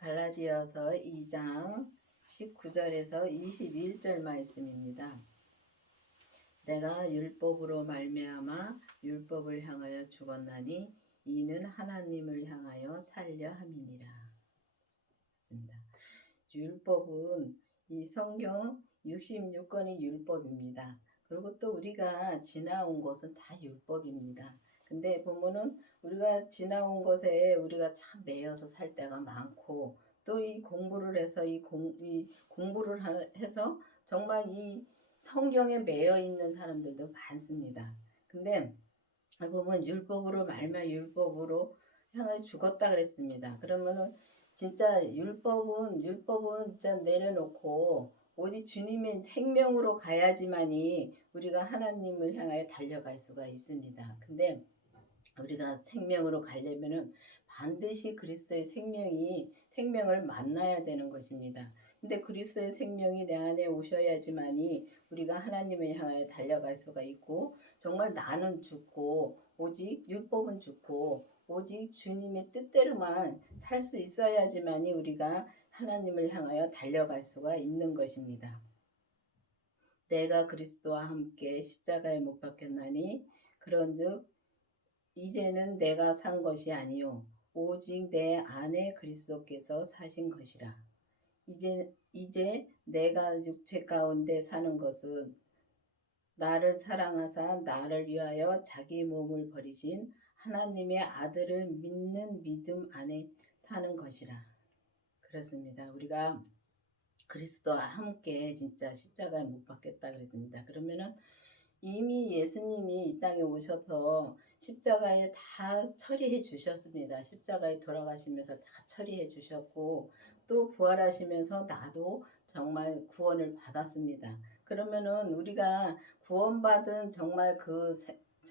갈라디아서 2장 19절에서 21절 말씀입니다. 내가 율법으로 말미암아 율법을 향하여 죽었나니 이는 하나님을 향하여 살려 함이니라. 율법은 이 성경 66권이 율법입니다. 그리고 또 우리가 지나온 것은 다 율법입니다. 근데 보면은 우리가 지나온 것에 우리가 참 매여서 살 때가 많고, 또 이 공부를 해서 이 공부를 해서 정말 이 성경에 매여 있는 사람들도 많습니다. 근데 보면 율법으로 말미암아 율법으로 향해 죽었다 그랬습니다. 그러면은 진짜 율법은 진짜 내려놓고 오직 주님의 생명으로 가야지만이 우리가 하나님을 향하여 달려갈 수가 있습니다. 근데 우리가 생명으로 가려면은 반드시 그리스도의 생명을 만나야 되는 것입니다. 근데 그리스도의 생명이 내 안에 오셔야지만이 우리가 하나님을 향하여 달려갈 수가 있고, 정말 나는 죽고 오직 율법은 죽고 오직 주님의 뜻대로만 살 수 있어야지만이 우리가 하나님을 향하여 달려갈 수가 있는 것입니다. 내가 그리스도와 함께 십자가에 못 박혔나니 그런즉 이제는 내가 산 것이 아니요 오직 내 안에 그리스도께서 사신 것이라. 이제 내가 육체 가운데 사는 것은 나를 사랑하사 나를 위하여 자기 몸을 버리신 하나님의 아들을 믿는 믿음 안에 사는 것이라. 그렇습니다. 우리가 그리스도와 함께 진짜 십자가에 못 박혔다 그랬습니다. 그러면은 이미 예수님이 이 땅에 오셔서 십자가에 다 처리해 주셨습니다. 십자가에 돌아가시면서 다 처리해 주셨고, 또 부활하시면서 나도 정말 구원을 받았습니다. 그러면은 우리가 구원받은 정말 그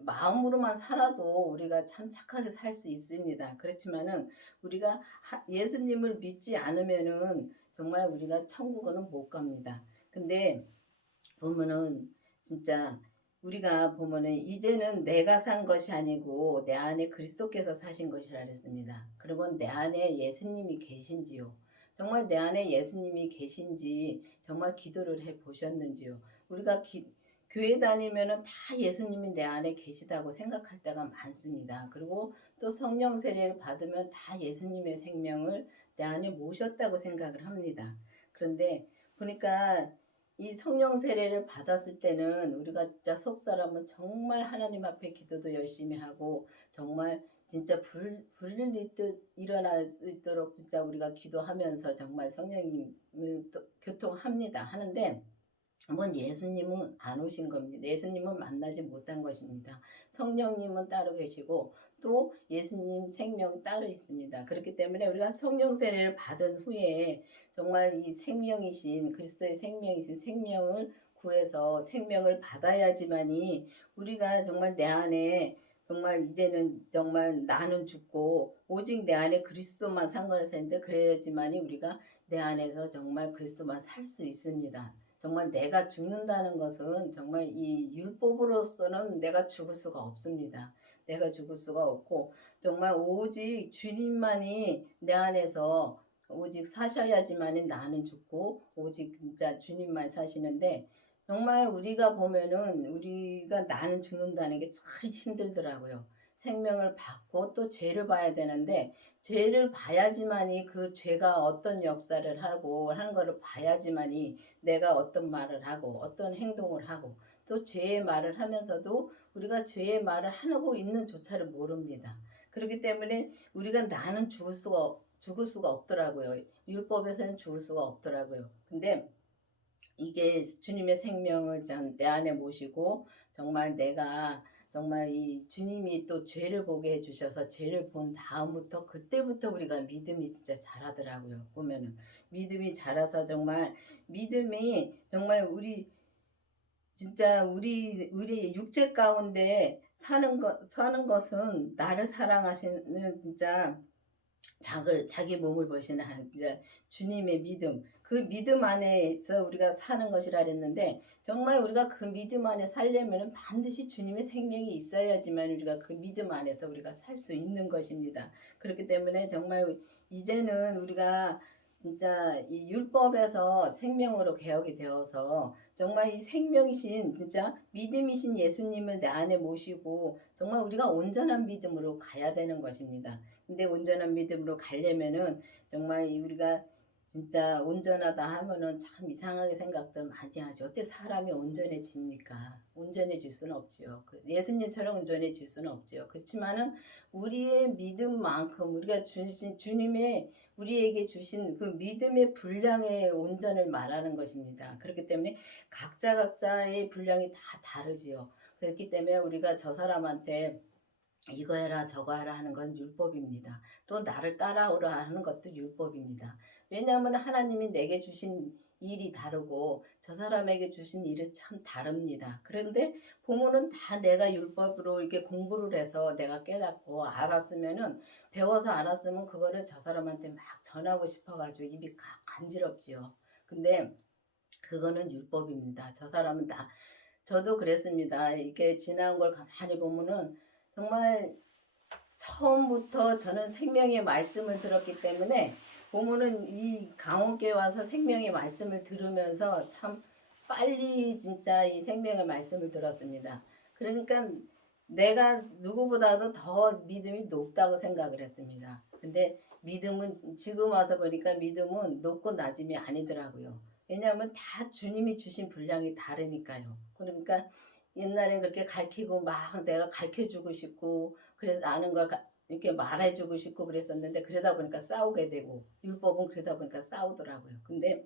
마음으로만 살아도 우리가 참 착하게 살 수 있습니다. 그렇지만은 우리가 예수님을 믿지 않으면은 정말 우리가 천국은 못 갑니다. 근데 보면은 진짜 우리가 보면은 이제는 내가 산 것이 아니고 내 안에 그리스도께서 사신 것이라 그랬습니다. 그러면 내 안에 예수님이 계신지요? 정말 내 안에 예수님이 계신지 정말 기도를 해 보셨는지요? 우리가 교회 다니면은 다 예수님이 내 안에 계시다고 생각할 때가 많습니다. 그리고 또 성령 세례를 받으면 다 예수님의 생명을 내 안에 모셨다고 생각을 합니다. 그런데 보니까 이 성령 세례를 받았을 때는 우리가 진짜 속사람은 정말 하나님 앞에 기도도 열심히 하고 정말 진짜 불릴 듯 일어날 수 있도록 진짜 우리가 기도하면서 정말 성령님을 또 교통합니다. 하는데 한번 예수님은 안 오신 겁니다. 예수님은 만나지 못한 것입니다. 성령님은 따로 계시고 또 예수님 생명이 따로 있습니다. 그렇기 때문에 우리가 성령 세례를 받은 후에 정말 이 생명이신 그리스도의 생명이신 생명을 구해서 생명을 받아야지만이 우리가 정말 내 안에 정말 이제는 정말 나는 죽고 오직 내 안에 그리스도만 산 거라 했는데, 그래야지만이 우리가 내 안에서 정말 그리스도만 살 수 있습니다. 정말 내가 죽는다는 것은 정말 이 율법으로서는 내가 죽을 수가 없습니다. 내가 죽을 수가 없고 정말 오직 주님만이 내 안에서 오직 사셔야지만이 나는 죽고 오직 진짜 주님만 사시는데, 정말 우리가 보면은 우리가 나는 죽는다는 게 참 힘들더라고요. 생명을 받고 또 죄를 봐야 되는데 죄를 봐야지만이 그 죄가 어떤 역사를 하고 하는 거를 봐야지만이 내가 어떤 말을 하고 어떤 행동을 하고, 또 죄의 말을 하면서도 우리가 죄의 말을 하고 있는 조차를 모릅니다. 그렇기 때문에 우리가 나는 죽을 수가 없더라고요. 율법에서는 죽을 수가 없더라고요. 근데 이게 주님의 생명을 내 안에 모시고 정말 내가 정말 이 주님이 또 죄를 보게 해주셔서 죄를 본 다음부터 그때부터 우리가 믿음이 진짜 자라더라고요. 보면은 믿음이 자라서 정말 믿음이 정말 우리 진짜 우리 육체 가운데 사는 것은 나를 사랑하시는 진짜 자기 몸을 보시는 이제 주님의 믿음, 그 믿음 안에서 우리가 사는 것이라 그랬는데, 정말 우리가 그 믿음 안에 살려면 반드시 주님의 생명이 있어야지만 우리가 그 믿음 안에서 우리가 살 수 있는 것입니다. 그렇기 때문에 정말 이제는 우리가 진짜 이 율법에서 생명으로 개혁이 되어서 정말 이 생명이신 진짜 믿음이신 예수님을 내 안에 모시고 정말 우리가 온전한 믿음으로 가야 되는 것입니다. 근데 온전한 믿음으로 가려면은 정말 우리가 진짜 온전하다 하면은 참 이상하게 생각들 많이 하죠. 어떻게 사람이 온전해집니까? 온전해질 수는 없지요. 예수님처럼 온전해질 수는 없지요. 그렇지만은 우리의 믿음만큼 우리가 주신 주님의 우리에게 주신 그 믿음의 분량의 온전을 말하는 것입니다. 그렇기 때문에 각자의 분량이 다 다르지요. 그렇기 때문에 우리가 저 사람한테 이거 해라 저거 하라 하는 건 율법입니다. 또 나를 따라오라 하는 것도 율법입니다. 왜냐하면 하나님이 내게 주신 일이 다르고 저 사람에게 주신 일은 참 다릅니다. 그런데 부모는 다 내가 율법으로 이렇게 공부를 해서 내가 깨닫고 알았으면은, 배워서 알았으면 그거를 저 사람한테 막 전하고 싶어가지고 입이 간지럽지요. 근데 그거는 율법입니다. 저 사람은 저도 그랬습니다. 이렇게 지나온 걸 가만히 보면은 정말 처음부터 저는 생명의 말씀을 들었기 때문에, 보면은 이 강원교회 와서 생명의 말씀을 들으면서 참 빨리 진짜 이 생명의 말씀을 들었습니다. 그러니까 내가 누구보다도 더 믿음이 높다고 생각을 했습니다. 근데 믿음은 지금 와서 보니까 믿음은 높고 낮음이 아니더라고요. 왜냐하면 다 주님이 주신 분량이 다르니까요. 그러니까 옛날에 그렇게 가르치고 막 내가 가르쳐주고 싶고 그래서 아는 걸 이렇게 말해주고 싶고 그랬었는데, 그러다 보니까 싸우게 되고, 율법은 그러다 보니까 싸우더라고요. 근데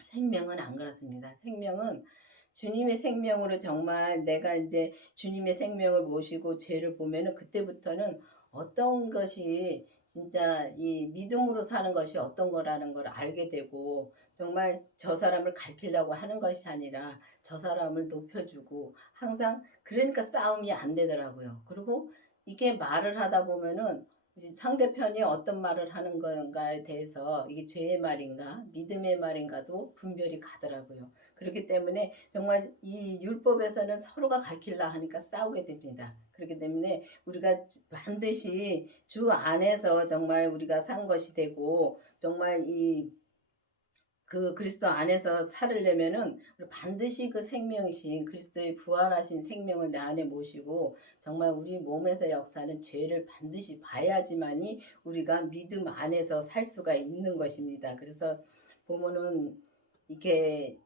생명은 안 그렇습니다. 생명은 주님의 생명으로 정말 내가 이제 주님의 생명을 모시고 죄를 보면은, 그때부터는 어떤 것이 진짜 이 믿음으로 사는 것이 어떤 거라는 걸 알게 되고, 정말 저 사람을 가르치려고 하는 것이 아니라 저 사람을 높여주고, 항상 그러니까 싸움이 안 되더라고요. 그리고 이게 말을 하다 보면은 상대편이 어떤 말을 하는 건가에 대해서 이게 죄의 말인가 믿음의 말인가도 분별이 가더라고요. 그렇기 때문에 정말 이 율법에서는 서로가 가르치려 하니까 싸우게 됩니다. 그렇기 때문에 우리가 반드시 주 안에서 정말 우리가 산 것이 되고, 정말 그 그리스도 안에서 살으려면은 반드시 그 생명이신 그리스도의 부활하신 생명을 내 안에 모시고, 정말 우리 몸에서 역사는 죄를 반드시 봐야지만이 우리가 믿음 안에서 살 수가 있는 것입니다. 그래서 보면은 이렇게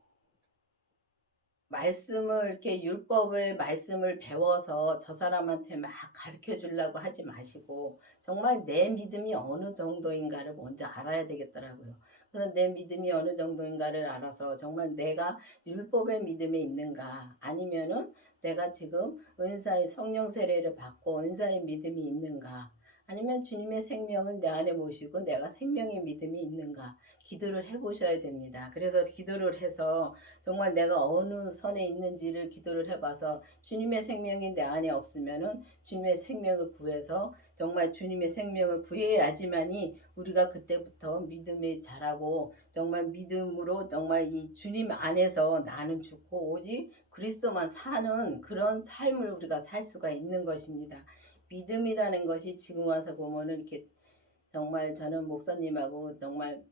말씀을 이렇게 율법의 말씀을 배워서 저 사람한테 막 가르쳐 주려고 하지 마시고, 정말 내 믿음이 어느 정도인가를 먼저 알아야 되겠더라고요. 그래서 내 믿음이 어느 정도인가를 알아서 정말 내가 율법의 믿음에 있는가, 아니면은 내가 지금 은사의 성령 세례를 받고 은사의 믿음이 있는가, 아니면 주님의 생명을 내 안에 모시고 내가 생명의 믿음이 있는가, 기도를 해보셔야 됩니다. 그래서 기도를 해서 정말 내가 어느 선에 있는지를 기도를 해봐서 주님의 생명이 내 안에 없으면은 주님의 생명을 구해서 정말 주님의 생명을 구해야지만이 우리가 그때부터 믿음이 자라고, 정말 믿음으로 정말 이 주님 안에서 나는 죽고 오직 그리스도만 사는 그런 삶을 우리가 살 수가 있는 것입니다. 믿음이라는 것이 지금 와서 보면은 이렇게 정말 저는 목사님하고 정말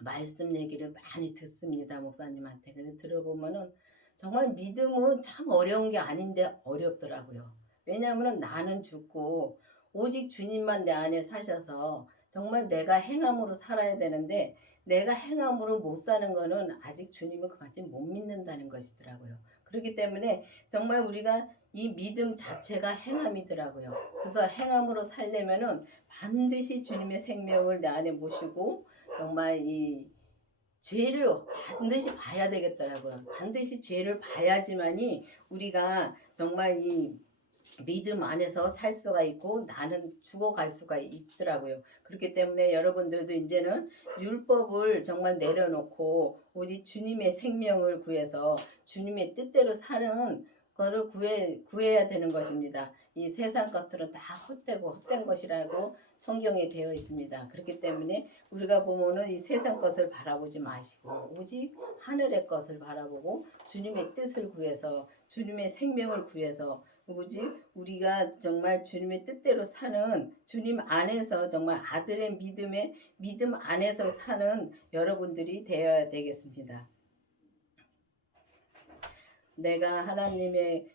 말씀 얘기를 많이 듣습니다. 목사님한테. 근데 들어보면은 정말 믿음은 참 어려운 게 아닌데 어렵더라고요. 왜냐하면 나는 죽고 오직 주님만 내 안에 사셔서 정말 내가 행함으로 살아야 되는데, 내가 행함으로 못 사는 거는 아직 주님을 그만큼 못 믿는다는 것이더라고요. 그렇기 때문에 정말 우리가 이 믿음 자체가 행함이더라고요. 그래서 행함으로 살려면은 반드시 주님의 생명을 내 안에 모시고 정말 이 죄를 반드시 봐야 되겠더라고요. 반드시 죄를 봐야지만이 우리가 정말 이 믿음 안에서 살 수가 있고 나는 죽어갈 수가 있더라고요. 그렇기 때문에 여러분들도 이제는 율법을 정말 내려놓고 오직 주님의 생명을 구해서 주님의 뜻대로 사는 거를 구해야 되는 것입니다. 이 세상 것들은 다 헛되고 헛된 것이라고 성경에 되어 있습니다. 그렇기 때문에 우리가 보면은 이 세상 것을 바라보지 마시고 오직 하늘의 것을 바라보고 주님의 뜻을 구해서 주님의 생명을 구해서 오직 우리가 정말 주님의 뜻대로 사는 주님 안에서 정말 아들의 믿음 안에서 사는 여러분들이 되어야 되겠습니다. 내가 하나님의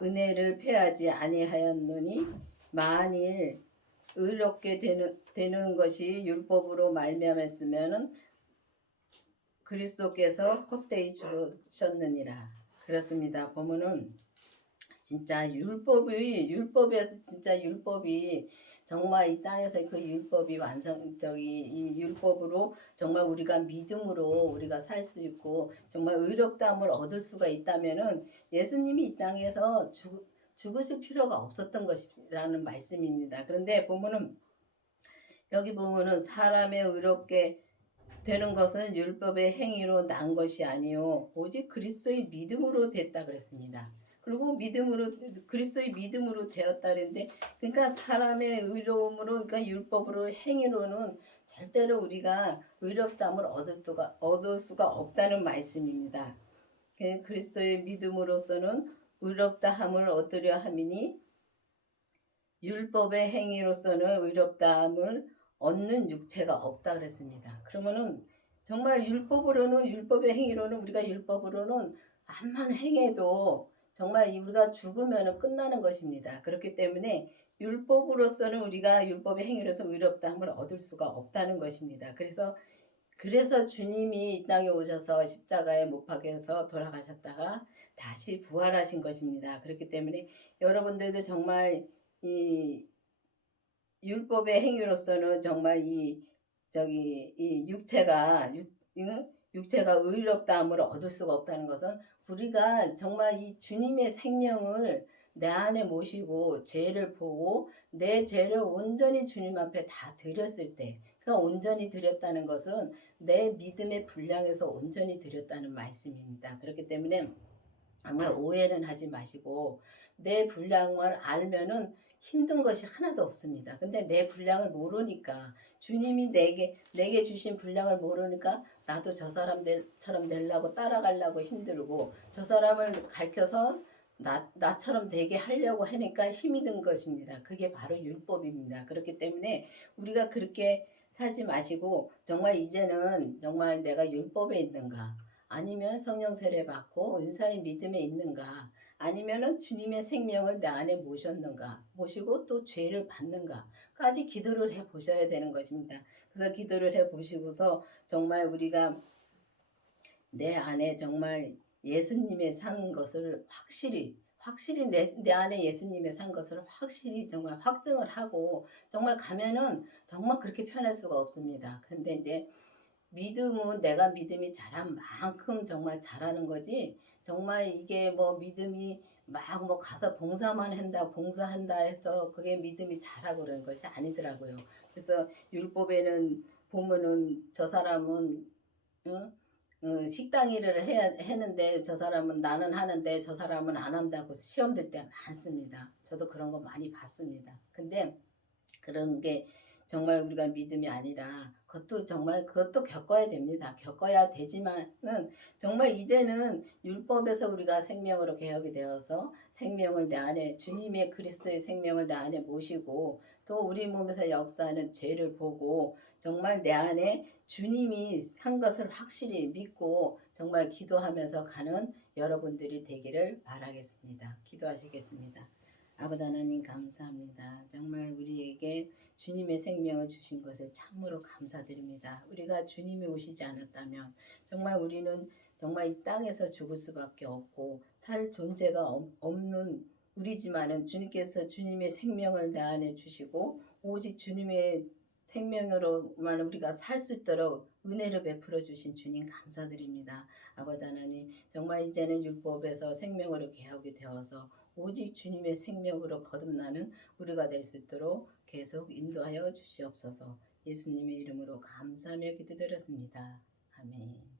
은혜를 패하지 아니하였노니 만일 의롭게 되는 것이 율법으로 말미암았으면은 그리스도께서 헛되이 죽으셨느니라. 그렇습니다. 보면은 진짜 율법에서 진짜 율법이 정말 이 땅에서 그 율법이 이 율법으로 정말 우리가 믿음으로 우리가 살 수 있고 정말 의롭다함을 얻을 수가 있다면은 예수님이 이 땅에서 죽으실 필요가 없었던 것이라는 말씀입니다. 그런데 보면은 여기 보면은 사람의 의롭게 되는 것은 율법의 행위로 난 것이 아니요 오직 그리스도의 믿음으로 됐다 그랬습니다. 그리고 그리스도의 믿음으로 되었다 그랬는데 그러니까 사람의 의로움으로 그러니까 율법으로 행위로는 절대로 우리가 의롭다함을 얻을 수가 없다는 말씀입니다. 그리스도의 믿음으로서는 의롭다함을 얻으려 함이니 율법의 행위로서는 의롭다함을 얻는 육체가 없다 그랬습니다. 그러면은 정말 율법의 행위로는 우리가 율법으로는 암만 행해도 정말 우리가 죽으면 끝나는 것입니다. 그렇기 때문에 율법으로서는 우리가 율법의 행위로서 의롭다함을 얻을 수가 없다는 것입니다. 그래서 주님이 이 땅에 오셔서 십자가에 못 박혀서 돌아가셨다가 다시 부활하신 것입니다. 그렇기 때문에 여러분들도 정말 이 율법의 행위로서는 정말 이 육체가 의롭다함을 얻을 수가 없다는 것은 우리가 정말 이 주님의 생명을 내 안에 모시고 죄를 보고 내 죄를 온전히 주님 앞에 다 드렸을 때 그러니까 온전히 드렸다는 것은 내 믿음의 분량에서 온전히 드렸다는 말씀입니다. 그렇기 때문에 정말 오해는 하지 마시고 내 분량을 알면은 힘든 것이 하나도 없습니다. 근데 내 분량을 모르니까 주님이 내게 주신 분량을 모르니까 나도 저 사람들처럼 되려고 따라가려고 힘들고 저 사람을 가르쳐서 나처럼 되게 하려고 하니까 힘이 든 것입니다. 그게 바로 율법입니다. 그렇기 때문에 우리가 그렇게 살지 마시고 정말 이제는 정말 내가 율법에 있는가 아니면 성령 세례 받고 은사의 믿음에 있는가 아니면은 주님의 생명을 내 안에 모시고 또 죄를 받는가까지 기도를 해 보셔야 되는 것입니다. 그래서 기도를 해 보시고서 정말 우리가 내 안에 정말 예수님의 산 것을 확실히 내 안에 예수님의 산 것을 확실히 정말 확증을 하고 정말 가면은 정말 그렇게 편할 수가 없습니다. 근데 이제 믿음은 내가 믿음이 잘한 만큼 정말 잘하는 거지 정말 이게 뭐 믿음이 막 뭐 가서 봉사한다 해서 그게 믿음이 잘하고 그런 것이 아니더라고요. 그래서 율법에는 보면은 저 사람은 응? 식당 일을 했는데 저 사람은 나는 하는데 저 사람은 안 한다고 시험 들 때 많습니다. 저도 그런 거 많이 봤습니다. 근데 그런 게 정말 우리가 믿음이 아니라 그것도 겪어야 됩니다. 겪어야 되지만은 정말 이제는 율법에서 우리가 생명으로 개혁이 되어서 생명을 내 안에 주님의 그리스도의 생명을 내 안에 모시고 또 우리 몸에서 역사하는 죄를 보고 정말 내 안에 주님이 한 것을 확실히 믿고 정말 기도하면서 가는 여러분들이 되기를 바라겠습니다. 기도하시겠습니다. 아버지 하나님 감사합니다. 정말 우리에게 주님의 생명을 주신 것을 참으로 감사드립니다. 우리가 주님이 오시지 않았다면 정말 우리는 정말 이 땅에서 죽을 수밖에 없고 살 존재가 없는 우리지만은 주님께서 주님의 생명을 내 안에 주시고 오직 주님의 생명으로만 우리가 살 수 있도록 은혜를 베풀어 주신 주님 감사드립니다. 아버지 하나님 정말 이제는 율법에서 생명으로 개혁이 되어서 오직 주님의 생명으로 거듭나는 우리가 될 수 있도록 계속 인도하여 주시옵소서. 예수님의 이름으로 감사하며 기도드렸습니다. 아멘.